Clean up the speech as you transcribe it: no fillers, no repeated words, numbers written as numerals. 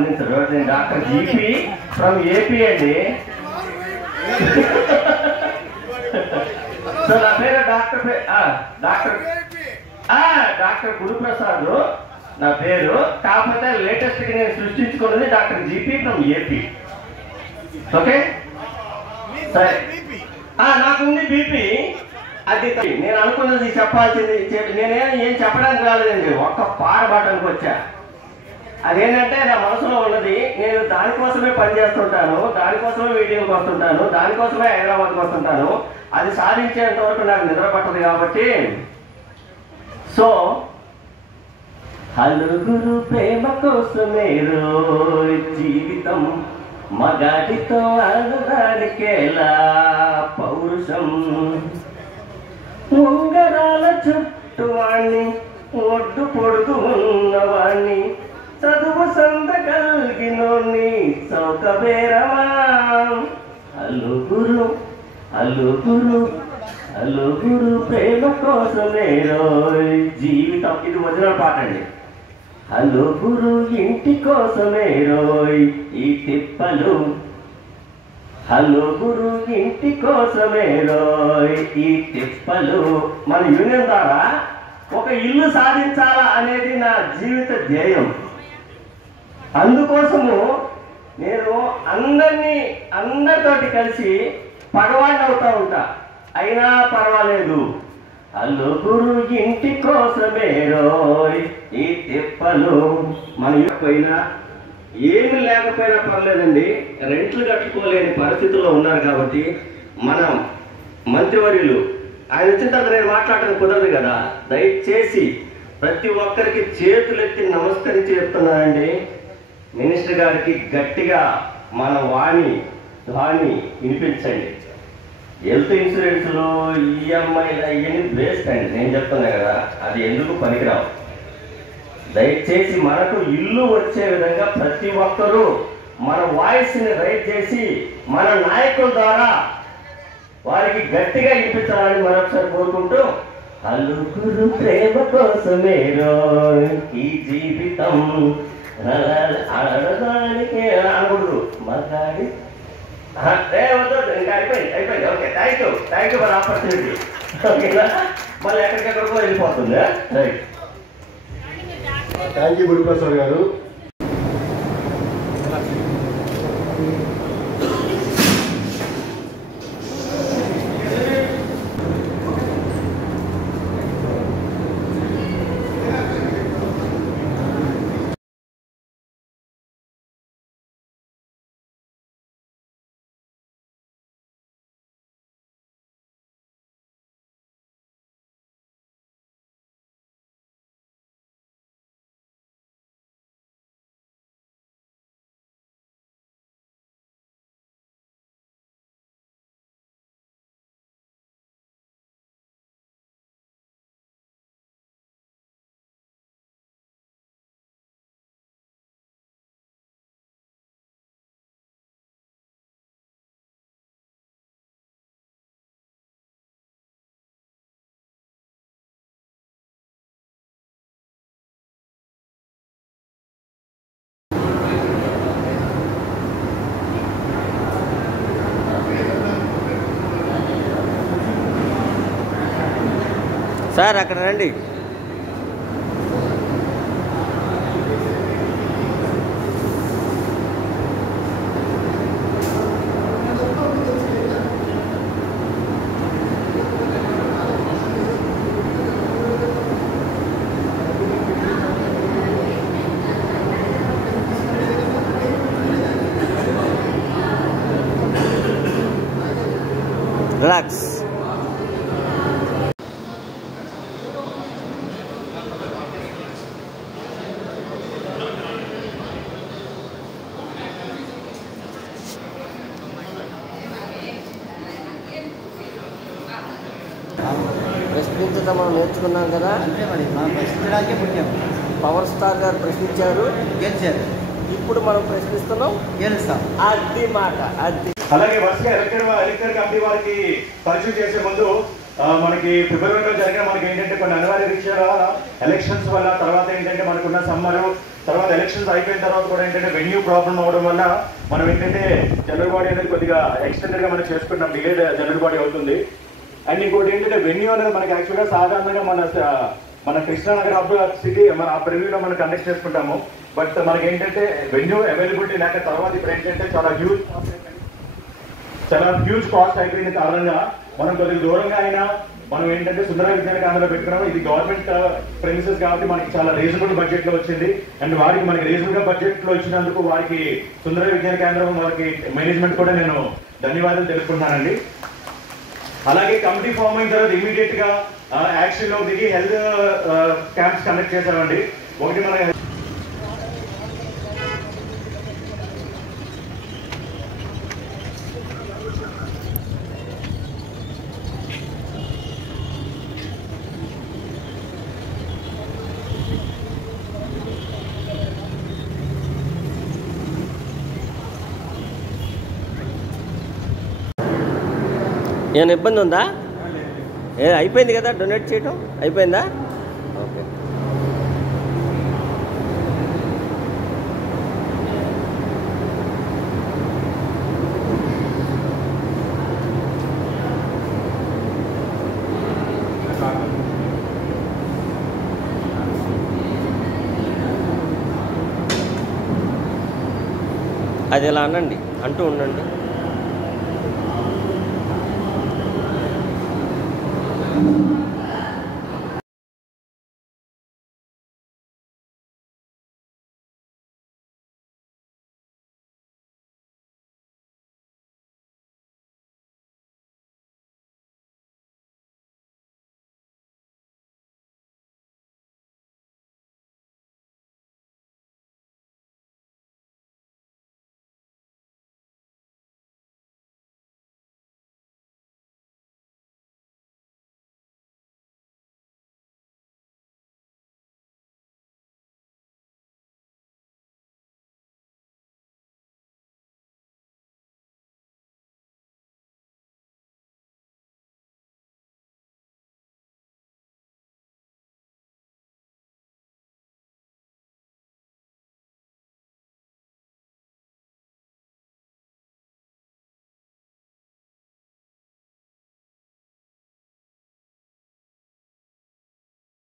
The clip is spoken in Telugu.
స్పందించరు. నేను డాక్టర్ జీపీ ఫ్రమ్ ఏపీ అండి. సో నా పేరు డాక్టర్ గురుప్రసాద్ నా పేరు. కాకపోతే లేటెస్ట్ గా నేను సృష్టించుకున్నది doctor GP from AP. Okay సరే. నాకుంది బీపీ. అది నేను అనుకున్నది చెప్పాల్సింది ఏం చెప్పడానికి రాలేదండి, ఒక్క పాట పాడడానికి వచ్చా. అదేంటంటే నా మనసులో ఉన్నది, నేను దానికోసమే పనిచేస్తుంటాను, దానికోసమే వీడియోకి వస్తుంటాను, దానికోసమే హైదరాబాద్కి వస్తుంటాను. అది సాధించేంత వరకు నాకు నిద్ర పట్టదు కాబట్టి. సో హలుగురు ప్రేమ కోసమే జీవితం, మగాడితో ఆడదానికేలా పౌరుషం, ఉంగరాల చుట్టూ వాణ్ణి, ఒడ్డు పొడుగు ఉన్నవాణ్ణి, చదువు సంత కలిగినోణ్ణి, సౌకబేరమా. అలుగురు అలుగురు అలుగురు ప్రేమ కోసమే జీవితం. ఇది ఒరిజినల్ పాట అండి. అలుగురు ఇంటి కోసమే రోయ్ ఈ తిప్పలు, అలుగురు ఇంటి కోసమే రోయ్ ఈ తిప్పలు. మన యూనియన్ ద్వారా ఒక ఇల్లు సాధించాలా అనేది నా జీవిత ధ్యేయం. అందుకోసము నేను అందరితోటి కలిసి పగవాడిని అవుతా ఉంటా. అయినా పర్వాలేదు, అలుగురు ఇంటి కోసమే రోయ్ ఈ తిప్పలు. మన పోయినా ఏమి లేకపోయినా పర్లేదండి, రెంట్లు కట్టుకోలేని పరిస్థితుల్లో ఉన్నారు కాబట్టి మన మంత్రివర్యులు ఆయన వచ్చిన తర్వాత నేను మాట్లాడటం కుదరదు కదా. దయచేసి ప్రతి ఒక్కరికి చేతులెత్తి నమస్కరించి చెప్తున్నానండి, మినిస్టర్ గారికి గట్టిగా మన వాణి వినిపించండి. హెల్త్ ఇన్సూరెన్స్లు ఈఎంఐలు అవన్నీ వేస్ట్ అండి. నేను చెప్తున్నా కదా, అది ఎందుకు పనికిరావు. దయచేసి మనకు ఇల్లు వచ్చే విధంగా ప్రతి ఒక్కరూ మన వాయిస్ని రైజ్ చేసి మన నాయకుల ద్వారా వారికి గట్టిగా వినిపించాలని మరొకసారి కోరుకుంటూ, అలుగురు ప్రేమ కోసమే ఈ జీవితం, ఆడదానికి అనకూడదు, మగాడి ఇంకా అయిపోయింది. Okay, thank you for opportunity. ఓకేనా, మళ్ళీ ఎక్కడికెక్కడికో వెళ్ళిపోతుంది. రైట్, థ్యాంక్ యూ గురుప్రసాద్ గారు. సార్ అక్కడ రండి. రిలాక్స్. ప్రశ్నించడం మనం నేర్చుకున్నాం కదా. ప్రశ్నించడానికే పుణ్యం. పవర్ స్టార్ గారు ప్రశ్నించారు, గెలిచారు. ఇప్పుడు మనం ప్రశ్నిస్తున్నాం, గెలుస్తాం. అది మాట. అది అలాగే వరుసగా ఎలక్టర్ కమిటీ వారికి పరిచయం చేసే ముందు మనకి ఫిబ్రవరిలో జరిగిన మనకి ఏంటంటే కొన్ని అనివార్య విషయాల ఎలక్షన్స్ వల్ల, తర్వాత ఏంటంటే మనకున్న సమ్మరు తర్వాత ఎలక్షన్స్ అయిపోయిన తర్వాత కూడా ఏంటంటే వెన్యూ ప్రాబ్లం అవడం వల్ల మనం ఏంటంటే జనరల్ బాడీ అనేది కొద్దిగా ఎక్స్టెండెడ్ గా మనం చేసుకుంటాం, డిలే జనరల్ బాడీ అవుతుంది. అండ్ ఇంకోటి ఏంటంటే వెన్యూ అనేది మనకి యాక్చువల్గా సాధారణంగా మన కృష్ణానగర్ హబ్ సిటీ మన ఆ ప్రివ్యూలో మనం కండక్ట్ చేసుకుంటాము. బట్ మనకి ఏంటంటే వెన్యూ అవైలబిలిటీ లేక తర్వాత ఇప్పుడు ఏంటంటే చాలా హ్యూజ్ కాస్ట్ అయిపోయిన కారణంగా మనం కొద్దిగా దూరంగా అయినా మనం ఏంటంటే సుందర విజ్ఞాన కేంద్రంలో పెట్టుకున్నాము. ఇది గవర్నమెంట్ ప్రెమిసెస్ కాబట్టి మనకి చాలా రీజనబుల్ బడ్జెట్ లో వచ్చింది. అండ్ వారికి మనకి రీజనబుల్ బడ్జెట్ లో వచ్చినందుకు వారికి సుందర విజ్ఞాన కేంద్రం వారికి మేనేజ్మెంట్ కూడా నేను ధన్యవాదాలు తెలుపుకుంటున్నానండి. అలాగే కమిటీ ఫామ్ అయిన తర్వాత ఇమీడియట్ గా యాక్షన్ లో దిగి హెల్త్ క్యాంప్స్ కండక్ట్ చేశామండి. ఒకటి మన ఏమైనా ఇబ్బంది ఉందా? అయిపోయింది కదా డొనేట్ చేయటం అయిపోయిందా? ఓకే. అది ఇలా అనండి, అంటూ ఉండండి.